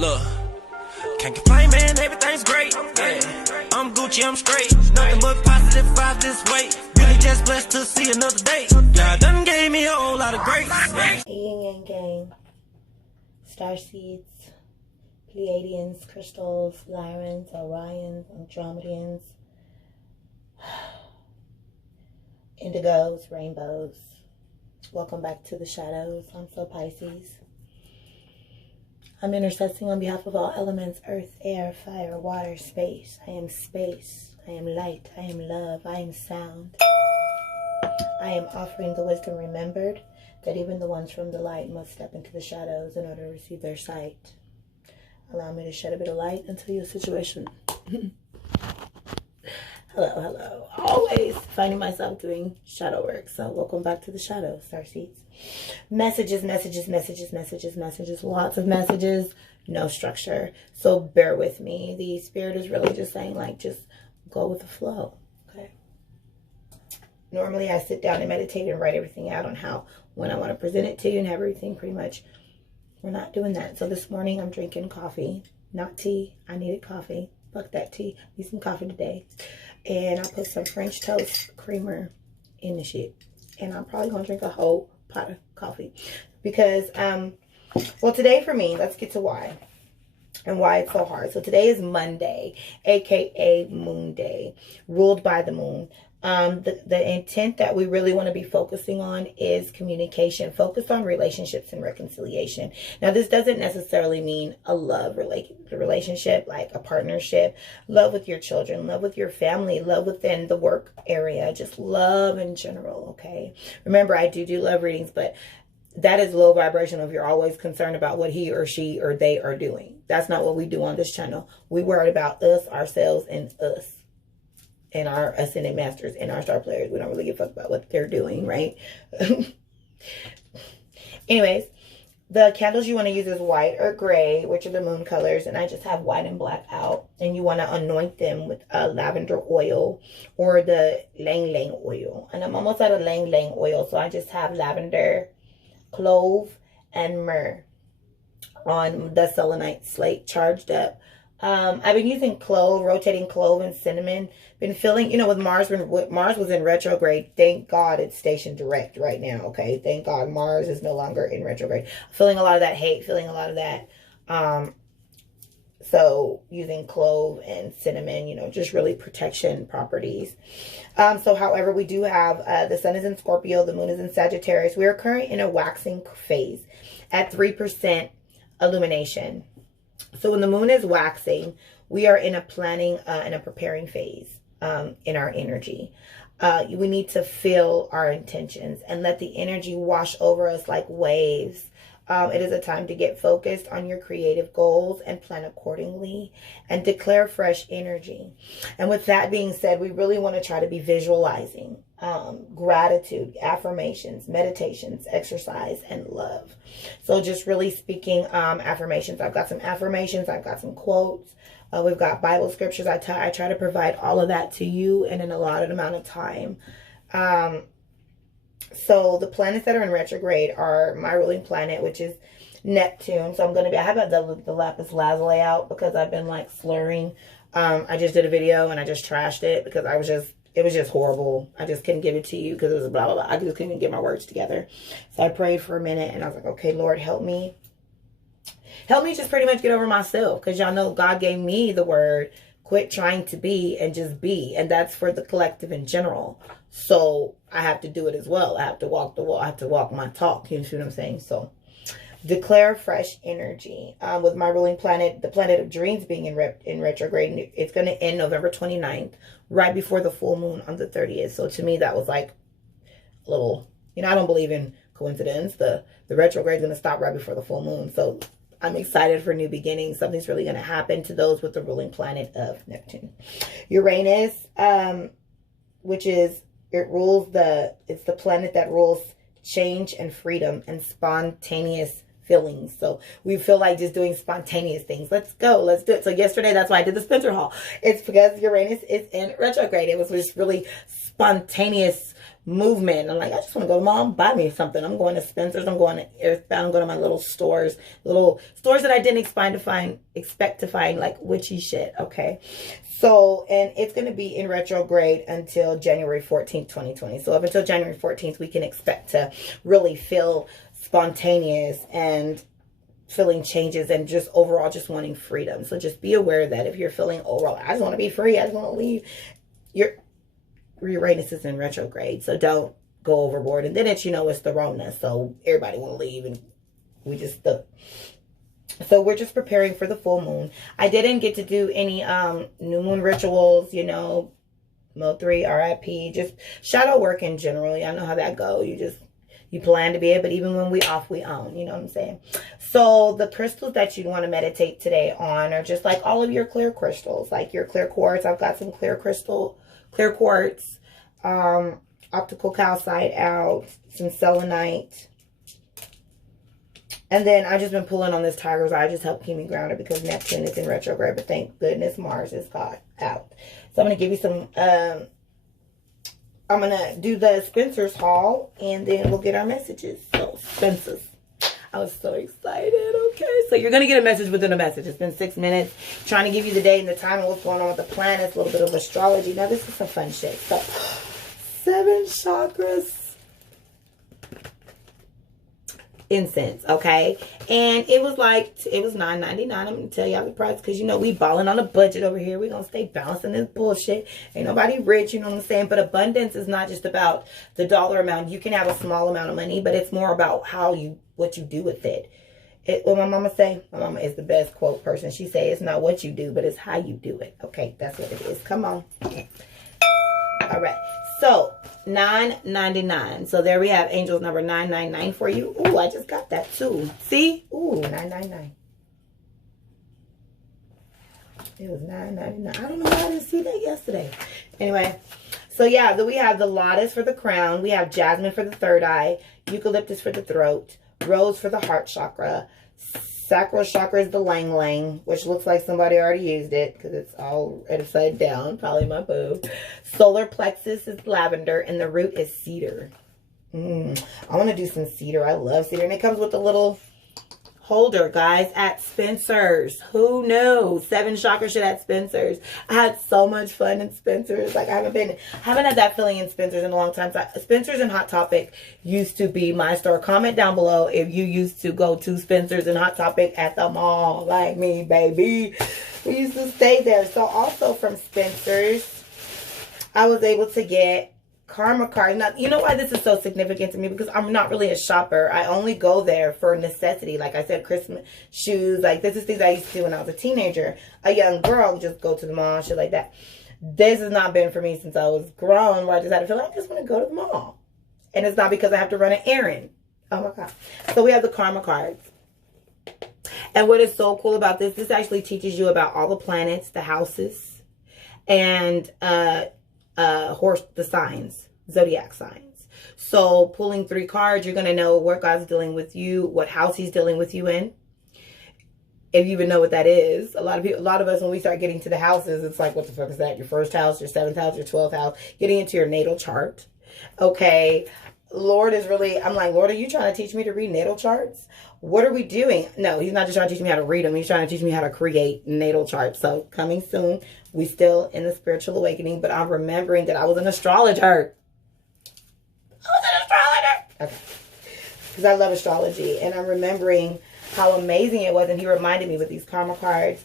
Look, can't complain, man, everything's great. Yeah. I'm Gucci, I'm straight. Nothing but positive vibes this way. Really just blessed to see another day. God done gave me a whole lot of grace. Yin Yang Gang, Starseeds, Pleiadians, Crystals, Lyrans, Orions, Andromedians, Indigos, Rainbows. Welcome back to the shadows. I'm so Pisces. I'm intercessing on behalf of all elements, earth, air, fire, water, space. I am space. I am light. I am love. I am sound. I am offering the wisdom remembered that even the ones from the light must step into the shadows in order to receive their sight. Allow me to shed a bit of light into your situation. Hello, hello. Always finding myself doing shadow work. So welcome back to the shadows, Starseeds. Messages, messages, messages, messages, messages. Lots of messages, no structure. So bear with me. The spirit is really just saying, like, just go with the flow. Okay. Normally I sit down and meditate and write everything out on how, when I want to present it to you and have everything pretty much. We're not doing that. So this morning I'm drinking coffee, not tea. I needed coffee. Fuck that tea. Need some coffee today. And I put some French toast creamer in the shit. And I'm probably going to drink a whole pot of coffee. Because, well, today for me, let's get to why. And why it's so hard. So today is Monday, aka Moon Day, ruled by the moon. The intent that we really want to be focusing on is communication, focused on relationships and reconciliation. Now, this doesn't necessarily mean a love relationship, like a partnership, love with your children, love with your family, love within the work area, just love in general. Okay. Remember, I do love readings, but that is low vibration if you're always concerned about what he or she or they are doing. That's not what we do on this channel. We worry about us, ourselves, and us. And our ascended masters and our star players. We don't really give a fuck about what they're doing, right? Anyways, the candles you want to use is white or gray, which are the moon colors. And I just have white and black out. And you want to anoint them with lavender oil or the Lang Lang oil. And I'm almost out of Lang Lang oil. So I just have lavender, clove, and myrrh on the selenite slate charged up. I've been using clove, rotating clove and cinnamon. Been feeling, you know, with Mars, when Mars was in retrograde, thank God it's stationed direct right now, okay? Thank God Mars is no longer in retrograde. Feeling a lot of that hate, feeling a lot of that. So using clove and cinnamon, you know, just really protection properties. So however, we do have, the sun is in Scorpio, the moon is in Sagittarius. We are currently in a waxing phase at 3% illumination. So when the moon is waxing, we are in a planning and a preparing phase in our energy. We need to feel our intentions and let the energy wash over us like waves. It is a time to get focused on your creative goals and plan accordingly and declare fresh energy. And with that being said, we really want to try to be visualizing gratitude, affirmations, meditations, exercise, and love. So just really speaking affirmations. I've got some affirmations. I've got some quotes. We've got Bible scriptures. I try to provide all of that to you in an allotted amount of time. So the planets that are in retrograde are my ruling planet, which is Neptune. So I have the lapis lazuli out because I've been like slurring. I just did a video and I just trashed it because it was just horrible. I just couldn't give it to you because it was blah, blah, blah. I just couldn't get my words together. So I prayed for a minute and I was like, okay, Lord, help me. Help me just pretty much get over myself. Because y'all know God gave me the word, quit trying to be and just be. And that's for the collective in general. So I have to do it as well. I have to walk the walk. I have to walk my talk. You see what I'm saying? So declare fresh energy. With my ruling planet, the planet of dreams being in retrograde, it's going to end November 29th, right before the full moon on the 30th. So to me, that was like a little, you know, I don't believe in coincidence. The retrograde is going to stop right before the full moon. So I'm excited for new beginnings. Something's really going to happen to those with the ruling planet of Neptune. Uranus, which is, it's the planet that rules change and freedom and spontaneous feelings. So we feel like just doing spontaneous things. Let's go. Let's do it. So yesterday, that's why I did the Spencer haul. It's because Uranus is in retrograde. It was just really spontaneous movement. I'm like, I just want to go to the mall and buy me something. I'm going to Spencer's. I'm going to Earthbound. I'm going to my little stores that I didn't expect to find like witchy shit. Okay. So, and it's going to be in retrograde until January 14th, 2020. So up until January 14th, we can expect to really feel spontaneous and feeling changes and just overall just wanting freedom. So just be aware that if you're feeling overall, I just want to be free, I just want to leave, your Uranus is in retrograde. So don't go overboard. And then it's, you know, it's the Rona. So everybody want to leave and we just stuck. So we're just preparing for the full moon. I didn't get to do any new moon rituals, you know, Mo3, RIP, just shadow work in general. Y'all know how that go. You plan to be it, but even when we off, we own. You know what I'm saying? So the crystals that you want to meditate today on are just like all of your clear crystals, like your clear quartz. I've got some clear quartz, optical calcite out, some selenite. And then I've just been pulling on this tiger's eye, just help keep me grounded because Neptune is in retrograde, but thank goodness Mars is got out. So I'm going to give you some, I'm going to do the Spencer's haul and then we'll get our messages. So Spencer's. I was so excited. Okay. So you're going to get a message within a message. It's been 6 minutes trying to give you the day and the time and what's going on with the planets, a little bit of astrology. Now this is some fun shit. So 7 chakras. Incense, okay, and it was $9.99. I'm gonna tell y'all the price because you know we balling on a budget over here. We're gonna stay balancing this bullshit. Ain't nobody rich, you know what I'm saying? But abundance is not just about the dollar amount. You can have a small amount of money, but it's more about what you do with it. What my mama say? My mama is the best quote person. She say it's not what you do, but it's how you do it. Okay, that's what it is. Come on. All right. So $9.99. So there we have angels number 999 for you. Ooh, I just got that too. See? Ooh, 999. It was $9.99. I don't know why I didn't see that yesterday. Anyway, so yeah, we have the lotus for the crown. We have jasmine for the third eye, eucalyptus for the throat, rose for the heart chakra. Sacral chakra is the lang lang, which looks like somebody already used it because it's all upside down. Probably my boo. Solar plexus is lavender, and the root is cedar. I want to do some cedar. I love cedar, and it comes with a little holder, guys, at Spencer's. Who knew? 7 chakra shit at Spencer's. I had so much fun in Spencer's. Like I haven't had that feeling in Spencer's in a long time. So Spencer's and Hot Topic used to be my store. Comment down below if you used to go to Spencer's and Hot Topic at the mall like me, baby. We used to stay there. So also from Spencer's, I was able to get karma cards. Now, you know why this is so significant to me? Because I'm not really a shopper. I only go there for necessity. Like I said, Christmas shoes. Like this is things I used to do when I was a teenager. A young girl would just go to the mall and shit like that. This has not been for me since I was grown, where I just had to feel like I just want to go to the mall. And it's not because I have to run an errand. Oh my God. So we have the karma cards. And what is so cool about this actually teaches you about all the planets, the houses, and the signs, zodiac signs. So pulling 3 cards, you're going to know what God's dealing with you, what house he's dealing with you in. If you even know what that is. A lot of us, when we start getting to the houses, it's like, what the fuck is that? Your first house, your 7th house, your 12th house, getting into your natal chart. Okay. Lord is really, I'm like, Lord, are you trying to teach me to read natal charts? What are we doing? No, he's not just trying to teach me how to read them. He's trying to teach me how to create natal charts. So coming soon. We still in the spiritual awakening, but I'm remembering that I was an astrologer. Okay. Because I love astrology, and I'm remembering how amazing it was, and he reminded me with these karma cards.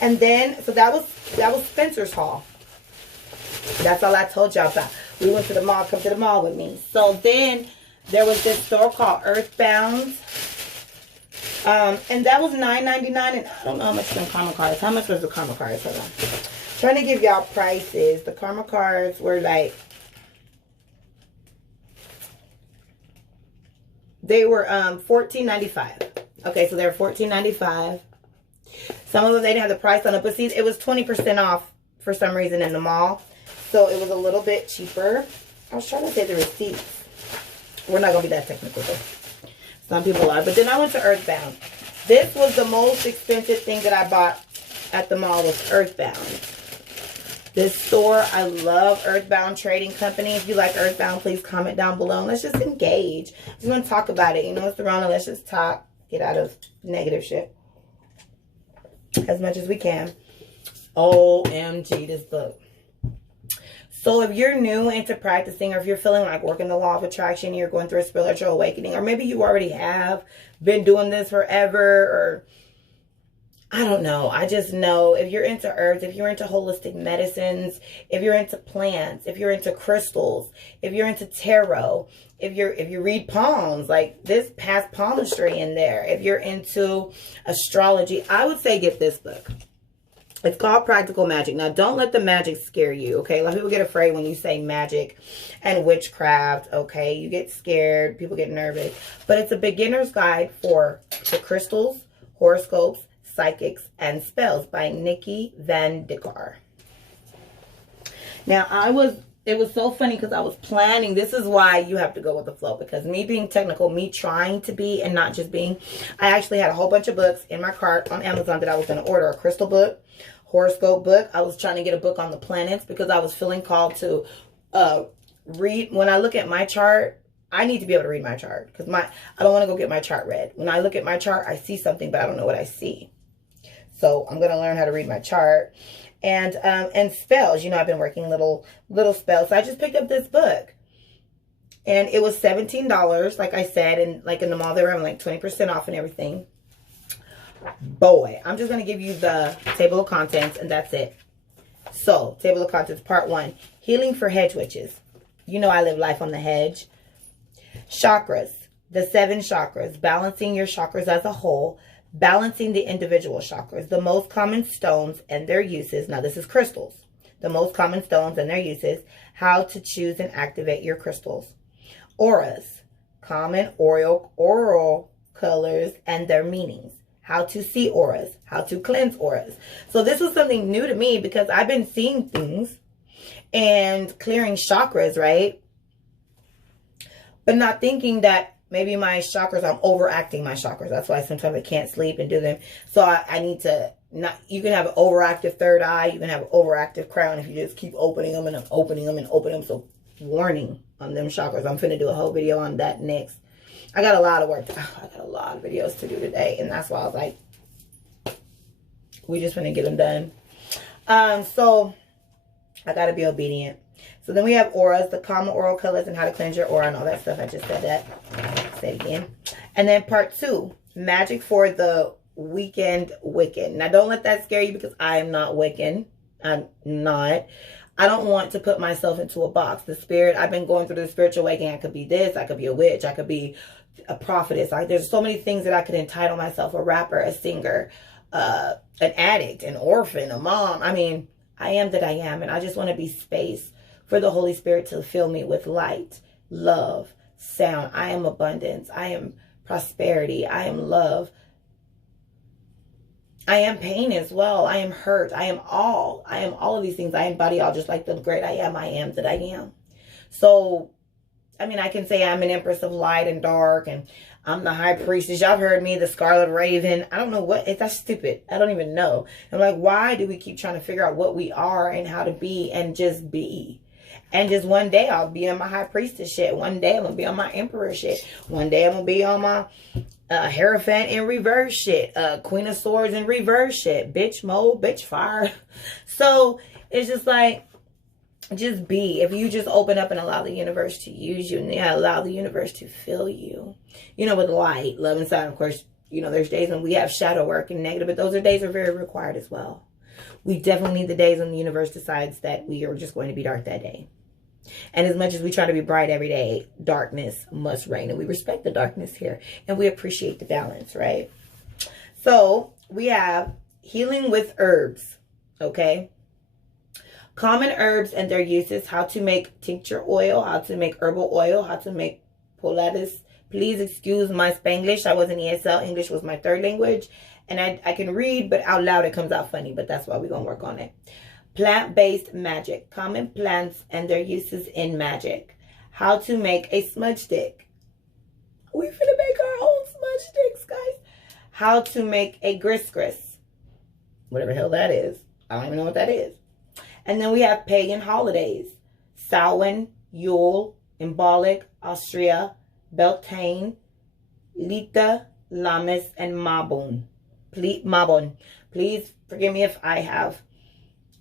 And then, so that was Spencer's haul. That's all I told y'all about. We went to the mall. Come to the mall with me. So then there was this store called Earthbound. And that was $9.99. And I don't know how much was karma cards. How much was the karma cards? Hold on. Trying to give y'all prices. The karma cards were like, they were $14.95. Okay, so they're $14.95. Some of them, they didn't have the price on it, but see, it was 20% off for some reason in the mall. So it was a little bit cheaper. I was trying to say the receipts. We're not going to be that technical though. Some people are. But then I went to Earthbound. This was the most expensive thing that I bought at the mall, was Earthbound. This store, I love Earthbound Trading Company. If you like Earthbound, please comment down below. And let's just engage. I just want to talk about it. You know what's around it? Let's just talk. Get out of negative shit as much as we can. OMG, this book. So if you're new into practicing, or if you're feeling like working the law of attraction, you're going through a spiritual awakening, or maybe you already have been doing this forever, or I don't know. I just know if you're into herbs, if you're into holistic medicines, if you're into plants, if you're into crystals, if you're into tarot, if you read palms, like this past palmistry in there, if you're into astrology, I would say get this book. It's called Practical Magic. Now, don't let the magic scare you, okay? A lot of people get afraid when you say magic and witchcraft, okay? You get scared. People get nervous. But it's a beginner's guide for the crystals, horoscopes, psychics, and spells by Nikki Van Dickar. Now, it was so funny because I was planning. This is why you have to go with the flow, because me being technical, me trying to be and not just being, I actually had a whole bunch of books in my cart on Amazon that I was going to order. A crystal book, horoscope book. I was trying to get a book on the planets because I was feeling called to read. When I look at my chart, I need to be able to read my chart because I don't want to go get my chart read. When I look at my chart, I see something, but I don't know what I see. So I'm going to learn how to read my chart. And spells, you know, I've been working little spells. So I just picked up this book, and it was $17, like I said, and like in the mall they were having like 20% off and everything. Boy, I'm just going to give you the table of contents, and that's it. So, table of contents, part 1, healing for hedge witches. You know I live life on the hedge. Chakras, the 7 chakras, balancing your chakras as a whole, balancing the individual chakras, the most common stones and their uses. Now, this is crystals. The most common stones and their uses, how to choose and activate your crystals. Auras, common oral colors and their meanings. How to see auras, how to cleanse auras. So this was something new to me because I've been seeing things and clearing chakras, right? But not thinking that maybe my chakras, I'm overacting my chakras. That's why sometimes I can't sleep and do them. So I need to not, you can have an overactive third eye. You can have an overactive crown if you just keep opening them and opening them and opening them. So warning on them chakras. I'm finna do a whole video on that next. I got a lot of work. I got a lot of videos to do today. And that's why I was like, we just finna get them done. So I got to be obedient. So then we have auras, the common oral colors and how to cleanse your aura and all that stuff. I just said that. Say it again. And then part 2, magic for the weekend Wiccan. Now, don't let that scare you because I am not Wiccan. I'm not. I don't want to put myself into a box. The spirit, I've been going through the spiritual awakening. I could be this. I could be a witch. I could be a prophetess. There's so many things that I could entitle myself. A rapper, a singer, an addict, an orphan, a mom. I mean, I am that I am. And I just want to be space for the Holy Spirit to fill me with light, love, sound. I am abundance. I am prosperity. I am love. I am pain as well. I am hurt. I am all of these things. I embody all, just like the great I am that I am. So, I mean, I can say I'm an empress of light and dark, and I'm the high priestess. Y'all heard me, the scarlet raven. I don't know what, that's stupid. I don't even know. I'm like, why do we keep trying to figure out what we are and how to be and just be? And just one day I'll be on my high priestess shit. One day I'm going to be on my emperor shit. One day I'm going to be on my Hierophant in reverse shit. Queen of Swords in reverse shit. Bitch mode, bitch fire. So it's just like, just be. If you just open up and allow the universe to use you, and allow the universe to fill you, you know, with light, love, and sound. Of course, you know, there's days when we have shadow work and negative, but those are days are very required as well. We definitely need the days when the universe decides that we are just going to be dark that day. And as much as we try to be bright every day, darkness must reign. And we respect the darkness here. And we appreciate the balance, right? So we have healing with herbs, okay? Common herbs and their uses, how to make tincture oil, how to make herbal oil, how to make poultice. Please excuse my Spanglish. I was in ESL. English was my third language. And I can read, but out loud it comes out funny. But that's why we're going to work on it. Plant-based magic. Common plants and their uses in magic. How to make a smudge stick. We finna make our own smudge sticks, guys. How to make a gris. Whatever the hell that is. I don't even know what that is. And then we have pagan holidays. Samhain, Yule, Imbolc, Austria, Beltane, Lita, Lammas, and Mabon. Please forgive me if I have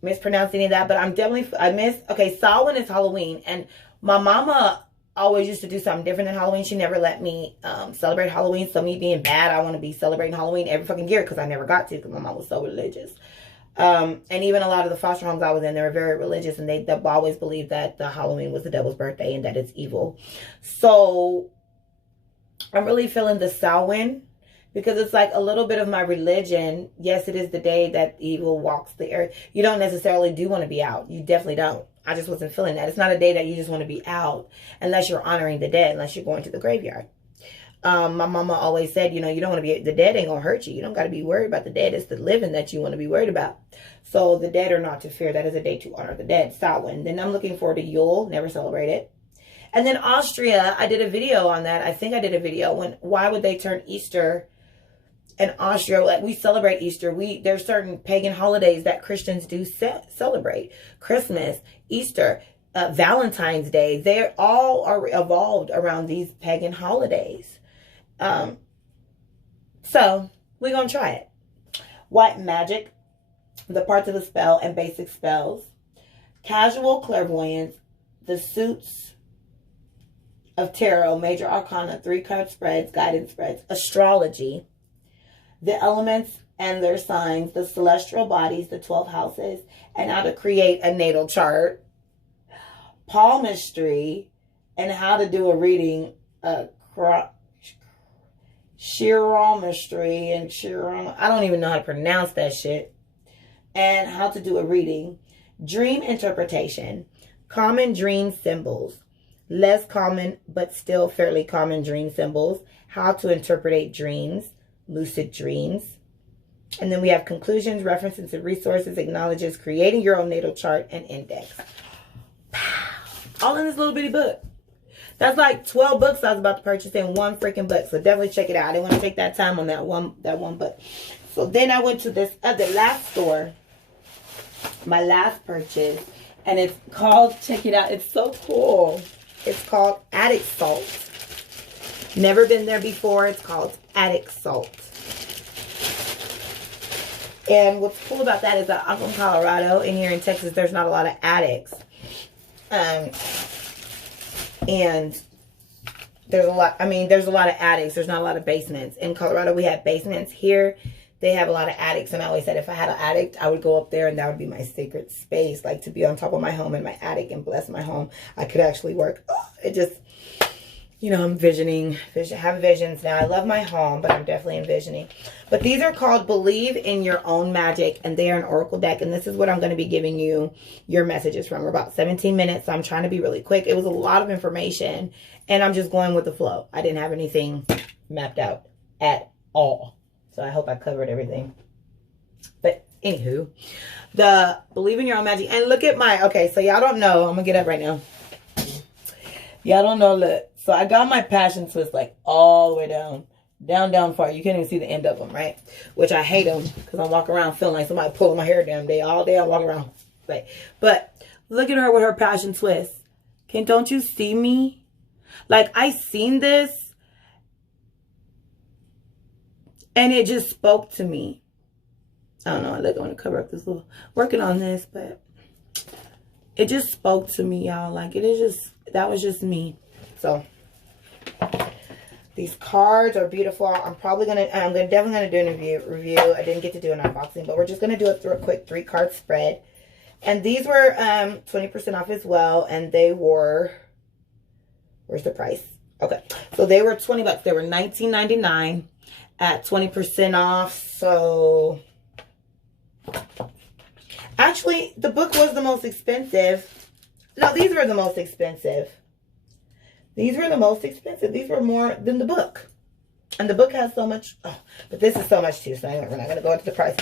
mispronounced any of that, but okay, Samhain is Halloween, and my mama always used to do something different than Halloween. She never let me celebrate Halloween. So me being bad, I want to be celebrating Halloween every fucking year because I never got to because my mom was so religious. And even a lot of the foster homes I was in, they were very religious, and they always believed that the Halloween was the devil's birthday and that it's evil. So I'm really feeling the Samhain because it's like a little bit of my religion. Yes, it is the day that evil walks the earth. You don't necessarily do want to be out. You definitely don't. I just wasn't feeling that. It's not a day that you just want to be out unless you're honoring the dead, unless you're going to the graveyard. My mama always said, you know, you don't want to be, the dead ain't going to hurt you. You don't got to be worried about the dead. It's the living that you want to be worried about. So the dead are not to fear. That is a day to honor the dead. Samhain. Then I'm looking forward to Yule. Never celebrate it. And then Austria, I did a video on that. I think I did a video why would they turn Easter and Austria, like we celebrate Easter. There's certain pagan holidays that Christians do celebrate. Christmas, Easter, Valentine's Day. They all are evolved around these pagan holidays. So we're going to try it. White magic, the parts of the spell and basic spells. Casual clairvoyance, the suits of tarot, major arcana, 3-card spreads, guidance spreads. Astrology, the elements and their signs, the celestial bodies, the 12 houses, and how to create a natal chart. Palmistry, and how to do a reading, chirometry and I don't even know how to pronounce that shit. And how to do a reading. Dream interpretation, common dream symbols, less common but still fairly common dream symbols, how to interpret dreams, lucid dreams. And then we have conclusions, references and resources, acknowledges, creating your own natal chart, and index. All in this little bitty book. That's like 12 books I was about to purchase in one freaking book. So definitely check it out. I didn't want to take that time on that one book. So then I went to this other last store. My last purchase. And it's called, check it out. It's so cool. It's called Attic Salt. Never been there before. It's called Attic Salt. And what's cool about that is that I'm from Colorado, and here in Texas, there's not a lot of attics. And there's a lot, there's a lot of attics. There's not a lot of basements. In Colorado, we have basements. Here, they have a lot of attics. And I always said if I had an attic, I would go up there, and that would be my sacred space. Like to be on top of my home in my attic and bless my home. I could actually work. Oh, it just, you know, I'm have visions now. I love my home, but I'm definitely envisioning. But these are called Believe in Your Own Magic, and they are an oracle deck. And this is what I'm going to be giving you your messages from. We're about 17 minutes, so I'm trying to be really quick. It was a lot of information, and I'm just going with the flow. I didn't have anything mapped out at all. So I hope I covered everything. But anywho, the Believe in Your Own Magic. And look at my, okay, so y'all don't know. I'm going to get up right now. Y'all don't know, look. So I got my passion twist like all the way down. Down far. You can't even see the end of them, right? Which I hate them because I walk around feeling like somebody pulling my hair damn day. All day I walk around. But look at her with her passion twist. Don't you see me? Like I seen this and it just spoke to me. I don't know. I want to cover up this little, working on this, but it just spoke to me, y'all. Like it is just, that was just me. So these cards are beautiful. I'm definitely gonna do a review. I didn't get to do an unboxing, but we're just gonna do a quick 3-card spread. And these were 20% off as well, and they were, where's the price? Okay, so they were 20 bucks. They were $19.99 at 20% off. So actually, the book was the most expensive. No, these were the most expensive. These were the most expensive. These were more than the book. And the book has so much. Oh, but this is so much too. So we're not going to go into the price.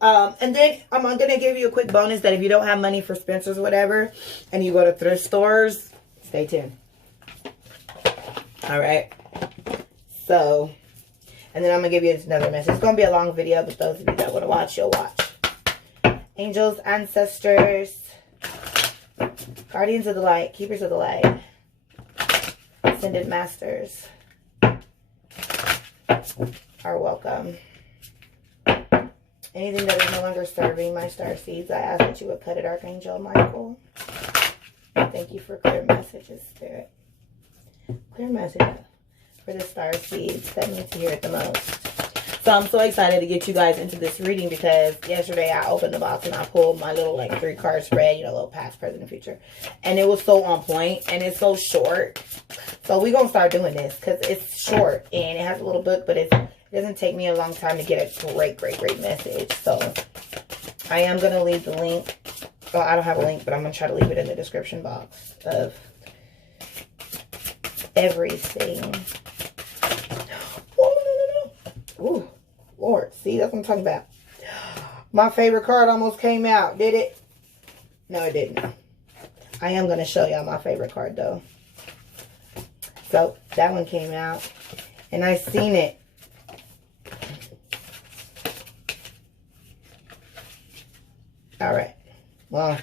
And then I'm going to give you a quick bonus that if you don't have money for Spencer's or whatever, and you go to thrift stores, stay tuned. All right. So, and then I'm going to give you another message. It's going to be a long video, but those of you that want to watch, you'll watch. Angels, ancestors, Guardians of the light, keepers of the light, ascended masters are welcome. Anything that is no longer serving my star seeds, I ask that you would cut it, Archangel Michael. Thank you for clear messages, Spirit. Clear messages for the star seeds that need to hear it the most. So I'm so excited to get you guys into this reading because yesterday I opened the box and I pulled my little like 3-card spread, you know, little past, present, and future. And it was so on point and it's so short. So we're going to start doing this because it's short and it has a little book, but it doesn't take me a long time to get a great, great, great message. So I am going to leave the link. Well, I don't have a link, but I'm going to try to leave it in the description box of everything. Ooh, Lord. See, that's what I'm talking about. My favorite card almost came out. Did it? No, it didn't. I am going to show y'all my favorite card, though. So, that one came out. And I seen it. Alright. Well,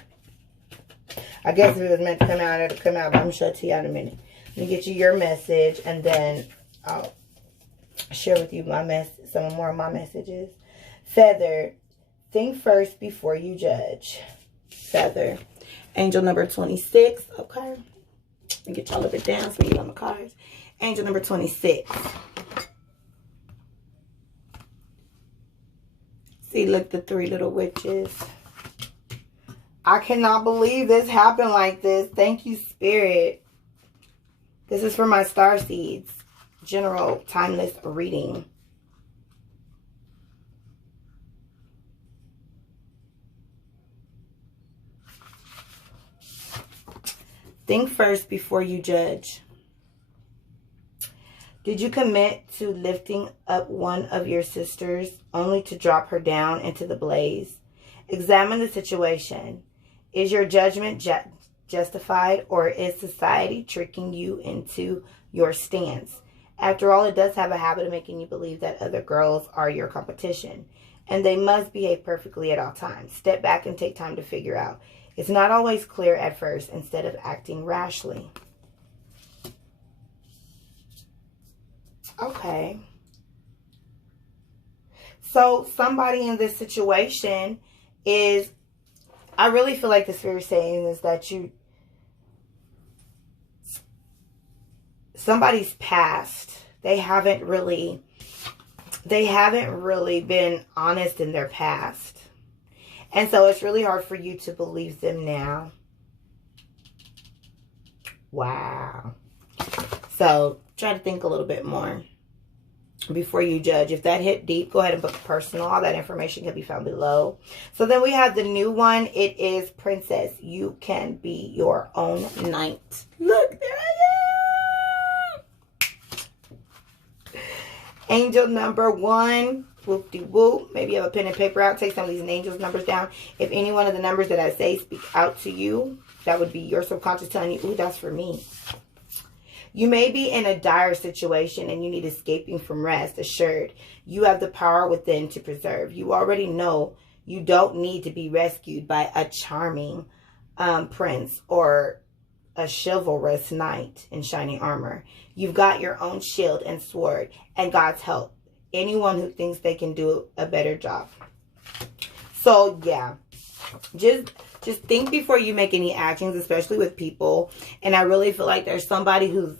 I guess if it was meant to come out, it'll come out. But I'm going to show it to you in a minute. Let me get you your message. And then I'll share with you my some more of my messages. Feather, think first before you judge. Feather, angel number 26. Okay, let me get y'all a bit down so you on the cards. Angel number 26. See, look, the 3 little witches. I cannot believe this happened like this. Thank you, Spirit. This is for my star seeds. General timeless reading. Think first before you judge. Did you commit to lifting up one of your sisters only to drop her down into the blaze? Examine the situation. Is your judgment justified, or is society tricking you into your stance? After all, it does have a habit of making you believe that other girls are your competition, and they must behave perfectly at all times. Step back and take time to figure out. It's not always clear at first instead of acting rashly. Okay. So somebody in this situation is, I really feel like the Spirit is saying is that somebody's past, they haven't really been honest in their past. And so it's really hard for you to believe them now. Wow. So try to think a little bit more before you judge. If that hit deep, go ahead and book personal. All that information can be found below. So then we have the new one. It is Princess. You can be your own knight. Look, there I am. Angel number 1. Whoop-de-whoop. Maybe you have a pen and paper out. Take some of these angels' numbers down. If any one of the numbers that I say speak out to you, that would be your subconscious telling you, ooh, that's for me. You may be in a dire situation and you need escaping from rest. Assured, you have the power within to preserve. You already know you don't need to be rescued by a charming prince or a chivalrous knight in shining armor. You've got your own shield and sword and God's help. Anyone who thinks they can do a better job. So, yeah. Just think before you make any actions, especially with people. And I really feel like there's somebody who's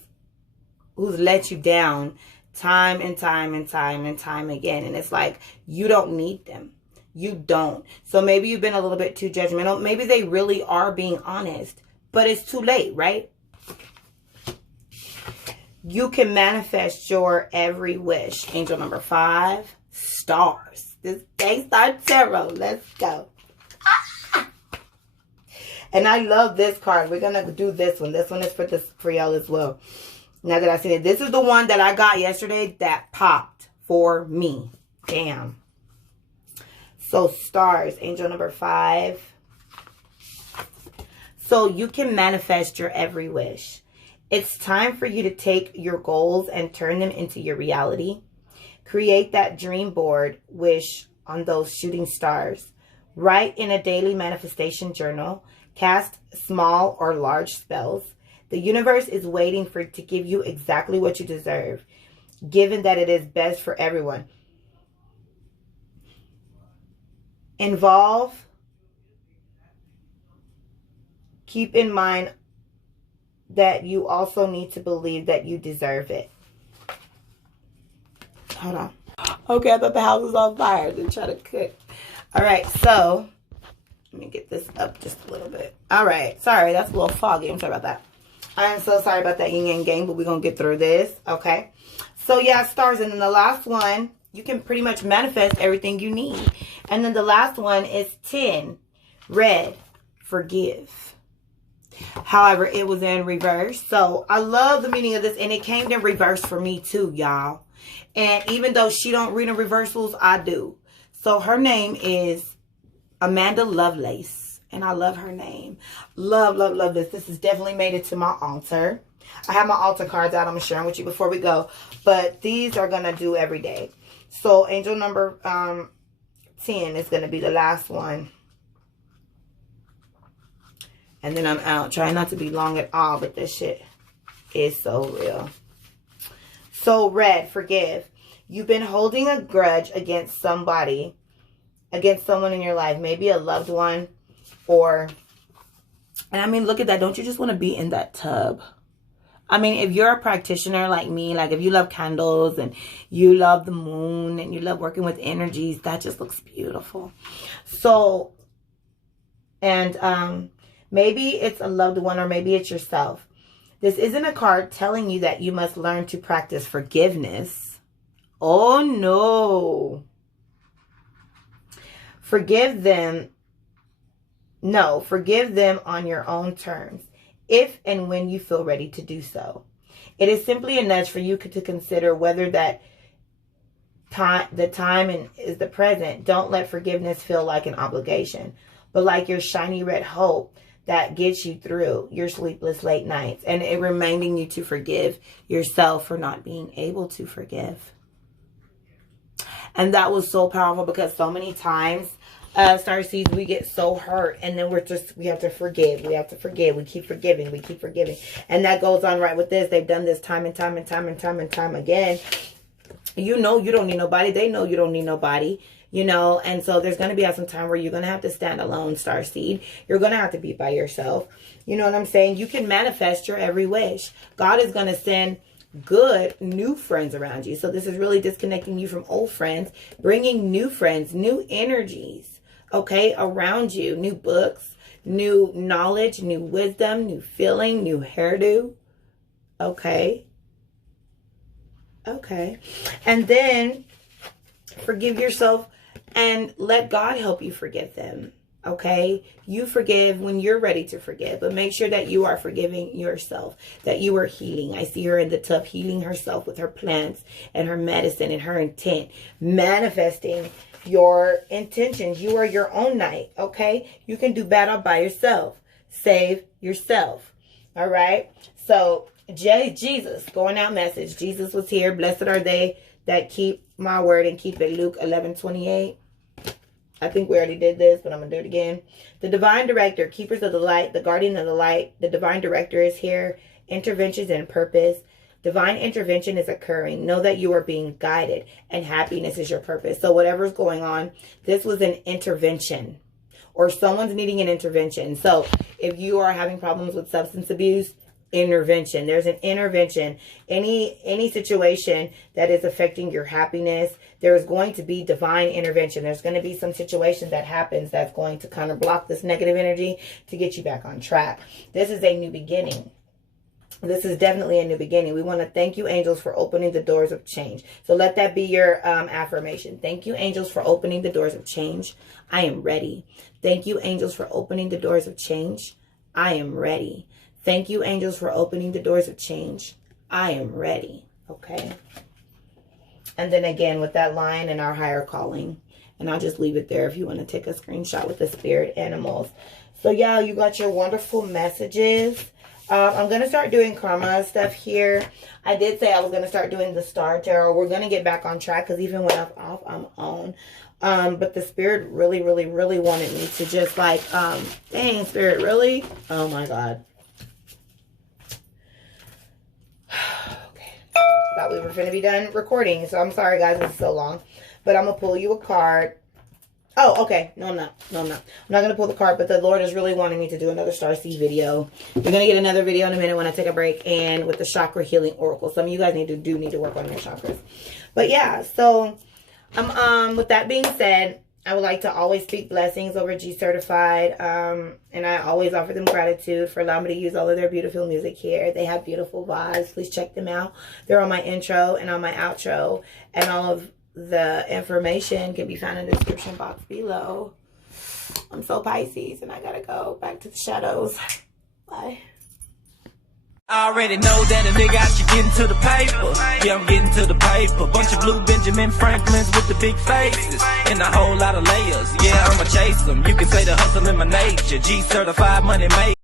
let you down time and time and time and time again. And it's like, you don't need them. You don't. So maybe you've been a little bit too judgmental. Maybe they really are being honest. But it's too late, right? You can manifest your every wish. Angel number 5. Stars. This Daystar Tarot. Let's go. And I love this card. We're going to do this one. This one is for y'all as well. Now that I've seen it. This is the one that I got yesterday that popped for me. Damn. So stars. Angel number 5. So you can manifest your every wish. It's time for you to take your goals and turn them into your reality. Create that dream board wish on those shooting stars. Write in a daily manifestation journal. Cast small or large spells. The universe is waiting to give you exactly what you deserve, given that it is best for everyone. Involve. Keep in mind that you also need to believe that you deserve it. Hold on. Okay, I thought the house was on fire. Didn't try to cook. All right, so let me get this up just a little bit. All right, sorry, that's a little foggy. I'm sorry about that. I am so sorry about that yin yang gang, but we're going to get through this, okay? So, yeah, stars. And then the last one, you can pretty much manifest everything you need. And then the last one is 10. Red. Forgive. However, it was in reverse. So, I love the meaning of this. And it came in reverse for me, too, y'all. And even though she don't read in reversals, I do. So, her name is Amanda Lovelace. And I love her name. Love, love, love this. This has definitely made it to my altar. I have my altar cards out. I'm going to share them with you before we go. But these are going to do every day. So angel number 10 is going to be the last one. And then I'm out. Try not to be long at all. But this shit is so real. So red, forgive. You've been holding a grudge against somebody. Against someone in your life. Maybe a loved one. And I mean, look at that. Don't you just want to be in that tub? I mean, if you're a practitioner like me, like if you love candles and you love the moon and you love working with energies, that just looks beautiful. So, and maybe it's a loved one or maybe it's yourself. This isn't a card telling you that you must learn to practice forgiveness. Oh, no. Forgive them. No, forgive them on your own terms, if and when you feel ready to do so. It is simply a nudge for you to consider whether the time is the present. Don't let forgiveness feel like an obligation, but like your shiny red hope that gets you through your sleepless late nights, and it reminding you to forgive yourself for not being able to forgive. And that was so powerful because so many times, Starseeds, we get so hurt and then we have to forgive. We have to forgive. We keep forgiving. We keep forgiving. And that goes on right with this. They've done this time and time and time and time and time again. You know you don't need nobody. They know you don't need nobody. You know, and so there's going to be some time where you're going to have to stand alone, Starseed. You're going to have to be by yourself. You know what I'm saying? You can manifest your every wish. God is going to send good new friends around you. So this is really disconnecting you from old friends, bringing new friends, new energies, okay, around you. New books, new knowledge, new wisdom, new feeling, new hairdo. Okay. Okay. And then forgive yourself and let God help you forgive them. Okay, you forgive when you're ready to forgive, but make sure that you are forgiving yourself, that you are healing. I see her in the tub healing herself with her plants and her medicine and her intent, manifesting your intentions. You are your own knight. Okay, you can do battle by yourself. Save yourself. All right. So Jesus, going out message. Jesus was here. Blessed are they that keep my word and keep it. Luke 11:28. I think we already did this, but I'm going to do it again. The divine director, keepers of the light, the guardian of the light. The divine director is here. Interventions and purpose. Divine intervention is occurring. Know that you are being guided and happiness is your purpose. So whatever's going on, this was an intervention or someone's needing an intervention. So if you are having problems with substance abuse, intervention. There's an intervention. Any situation that is affecting your happiness, there is going to be divine intervention. There's going to be some situation that happens that's going to kind of block this negative energy to get you back on track. This is a new beginning. This is definitely a new beginning. We want to thank you, angels, for opening the doors of change. So let that be your affirmation. Thank you, angels, for opening the doors of change. I am ready. Thank you, angels, for opening the doors of change. I am ready. Thank you, angels, for opening the doors of change. I am ready. Okay. And then again with that line and our higher calling. And I'll just leave it there if you want to take a screenshot with the spirit animals. So, yeah, you got your wonderful messages. I'm going to start doing karma stuff here. I did say I was going to start doing the star tarot. We're going to get back on track because even when I'm off, I'm on. But the spirit really, really, really wanted me to just like, dang, spirit, really? Oh my God. Okay. Thought we were going to be done recording. So I'm sorry, guys, it's so long. But I'm going to pull you a card. Oh, okay. No, I'm not. No, I'm not. I'm not going to pull the card, but the Lord is really wanting me to do another Starseed video. You're going to get another video in a minute when I take a break, and with the chakra healing oracle. Some of you guys do need to work on your chakras. But yeah, so with that being said, I would like to always speak blessings over G Certified. And I always offer them gratitude for allowing me to use all of their beautiful music here. They have beautiful vibes. Please check them out. They're on my intro and on my outro, and all of the information can be found in the description box below. I'm so Pisces, and I gotta go back to the shadows. Bye. I already know that a nigga out, you getting to the paper. Yeah, I'm getting to the paper. Bunch of blue Benjamin Franklins with the big faces and a whole lot of layers. Yeah, I'ma chase them. You can say the hustle in my nature. G certified, money made.